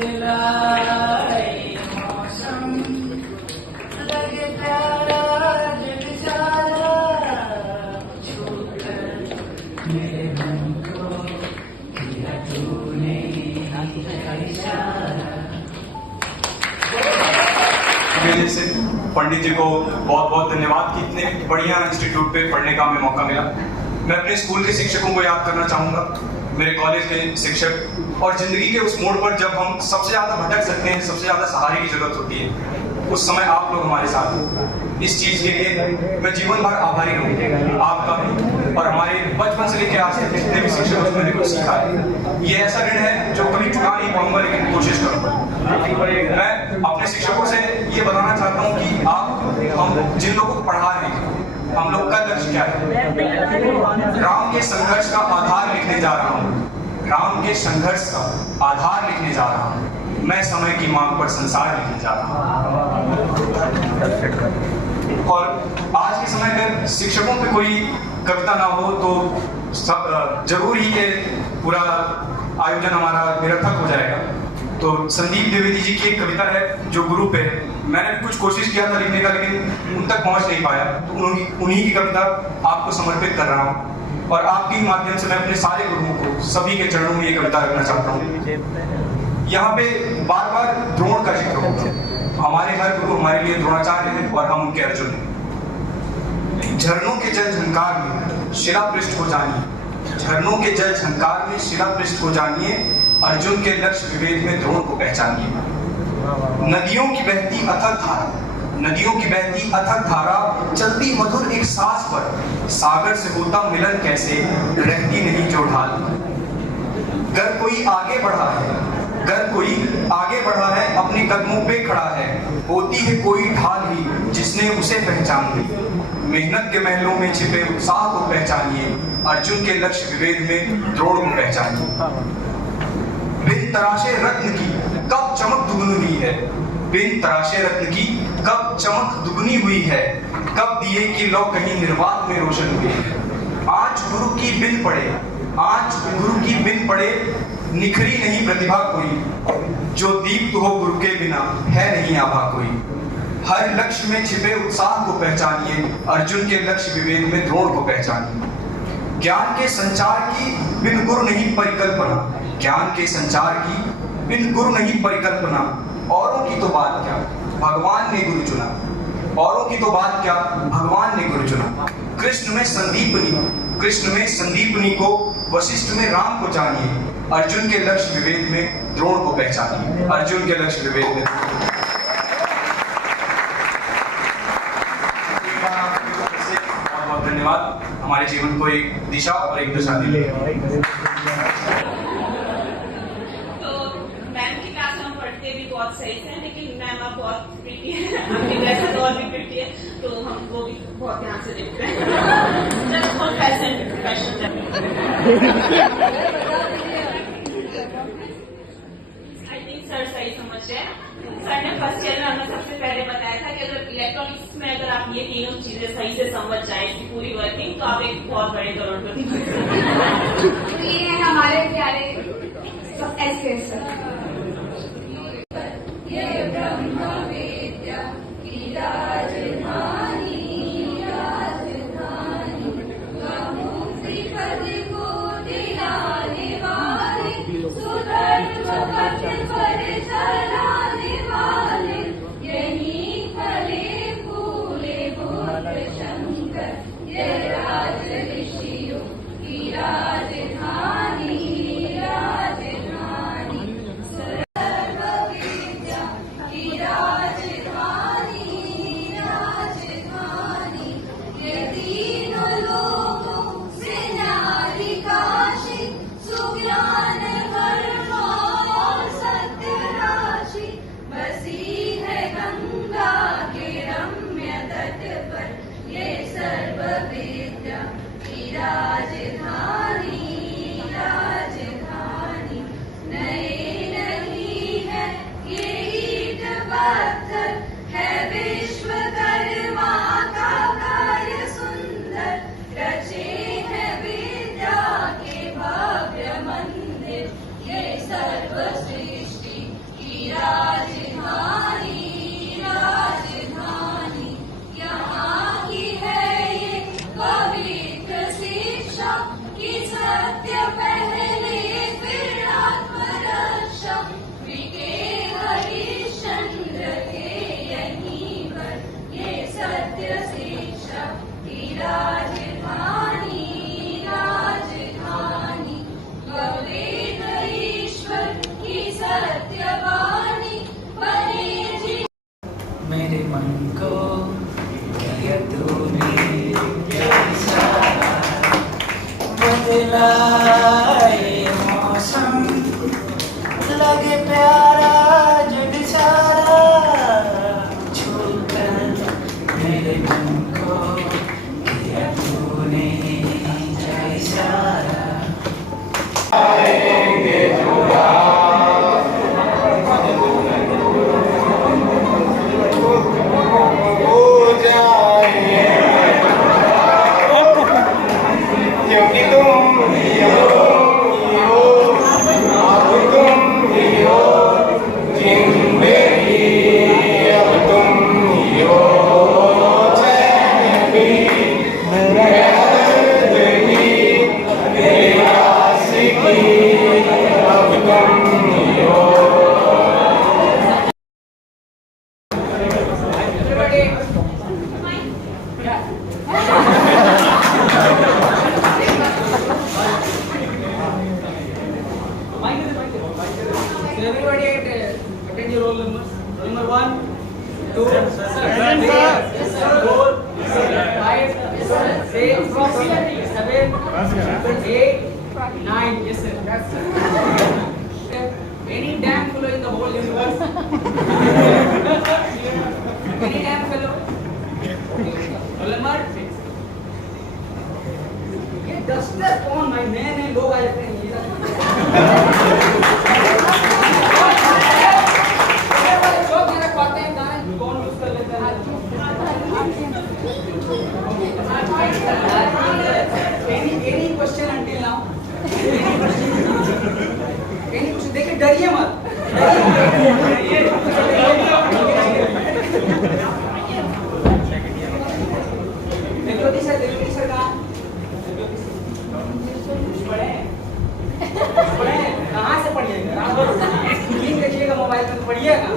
बदलाए मौसम, लगे प्यारा दिल सारा छूकर मेरे मन को किया तूने इशारा। जैसे पंडित जी को बहुत बहुत धन्यवाद कि इतने बढ़िया इंस्टीट्यूट पे पढ़ने का हमें मौका मिला। मैं अपने स्कूल के शिक्षकों को याद करना चाहूँगा, मेरे कॉलेज के शिक्षक, और जिंदगी के उस मोड़ पर जब हम सबसे ज़्यादा भटक सकते हैं, सबसे ज़्यादा सहारे की जरूरत होती है, उस समय आप लोग हमारे साथ हो। इस चीज़ के लिए मैं जीवन भर आभारी रहूँगा आपका भी, और हमारे बचपन से लेकर आज तक जितने भी शिक्षकों से मैंने कुछ सीखा है। ये ऐसा ऋण है जो कभी चुका नहीं पाऊंगा, लेकिन कोशिश करूँगा। मैं अपने शिक्षकों से ये बताना चाहता हूँ कि आप हम जिन लोगों को पढ़ा रहे हैं, हम लोग का लक्ष्य क्या है? राम के संघर्ष का आधार लिखने जा रहा हूँ, राम के संघर्ष का आधार लिखने जा रहा हूँ। मैं समय की मांग पर संसार लिखने जा रहा हूँ। और आज के समय में शिक्षकों पे कोई कविता ना हो तो जरूर ही ये पूरा आयोजन हमारा निरर्थक हो जाएगा। तो संदीप द्विवेदी जी की एक कविता है जो गुरु पे, मैंने भी कुछ कोशिश किया था लिखने का, लेकिन उन तक पहुंच नहीं पाया, तो उन्हीं की कविता आपको समर्पित कर रहा हूँ। और आपके माध्यम से मैं अपने सारे गुरुओं को, सभी के चरणों में ये कविता रखना चाहता हूँ। यहाँ पे बार बार द्रोण का जिक्र होगा। हमारे हर गुरु हमारे लिए द्रोणाचार्य हैं और हम उनके अर्जुन हैं। झरनों के जल झंकार में शिला पृष्ठ को जानिए, झरनों के जल झंकार में शिला पृष्ठ को जानिए, अर्जुन के लक्ष्य विवेक में द्रोण को पहचानिए। नदियों की बहती अथक धारा, नदियों की बहती अथक धारा, चलती मधुर एक सांस पर, सागर से होता मिलन कैसे, रहती नहीं जो ढाल। गर कोई आगे बढ़ा है, गर कोई आगे बढ़ा है, अपने कदमों पे खड़ा है, होती है कोई ढाल ही जिसने उसे पहचान ली। मेहनत के महलों में छिपे उत्साह को पहचानिए, अर्जुन के लक्ष्य विवेक में द्रोण को पहचानिए। बिन तराशे रत्न की कब चमक दुगनी हुई है, बिन तराशे रत्न की कब चमक दुगनी हुई है, कब दिए की लौ कहीं निर्वात में रोशन हुई है। आज गुरु की बिन पड़े, आज गुरु की बिन पड़े, निखरी नहीं प्रतिभा कोई, जो दीप्त हो गुरु के बिना है नहीं आभा कोई। हर लक्ष्य में छिपे उत्साह को पहचानिए, अर्जुन के लक्ष्य विवेक में द्रोण को पहचानिए। ज्ञान के संचार की बिन गुरु नहीं परिकल्पना, ज्ञान के संचार की बिन गुरु नहीं परिकल्पना, औरों की तो बात क्या भगवान ने गुरु चुना, औरों की तो बात क्या भगवान ने गुरु चुना। कृष्ण में संदीपनी, कृष्ण में संदीपनी को, वशिष्ठ में राम को जानिए, अर्जुन के लक्ष्य विवेक में द्रोण को पहचानिए, अर्जुन के लक्ष्य विवेक में। बहुत धन्यवाद, हमारे जीवन को एक दिशा और एक दिशा दी। बहुत सही है, लेकिन मैम आप बहुत प्रिटी है, आपकी ड्रेस और भी प्रिटी है, तो हम वो भी बहुत ध्यान से देखते हैं। Just for fashion I think sir सही समझ रहे हैं। सर ने फर्स्ट ईयर में हमें सबसे पहले बताया था कि अगर इलेक्ट्रॉनिक्स में अगर आप ये तीनों चीजें सही से समझ जाए इसकी पूरी वर्किंग, तो आप एक बहुत बड़े करोड़पति बन सकते हैं। ये है हमारे प्यारे एसके सर। ये ब्रह्म विद्या की राजधानी, राजधानी श्रीपद को दिलाने वाले, सुधर्म पथ पर चलाने वाले, यही फले फूले बुद्ध शंकर, ये राज ऋषियों की राजधानी, राजधानी। So everybody attend your roll number. Roll number 1, 2, 3, 4, 5, 6, 7, 8, 9. Yes, sir. Any damn fellow in the whole universe? Any damn fellow? Roll number 6. ये डस्टर कौन भाई नए नए लोग आ जाते हैं ये वाले जो मेरा पाते हैं गाने कौन यूज कर लेता है any question until now any कुछ देखे डरिए मत देवज्योति सर कहाँ कहाँ से पढ़िएगा देखिएगा मोबाइल में तो पढ़िएगा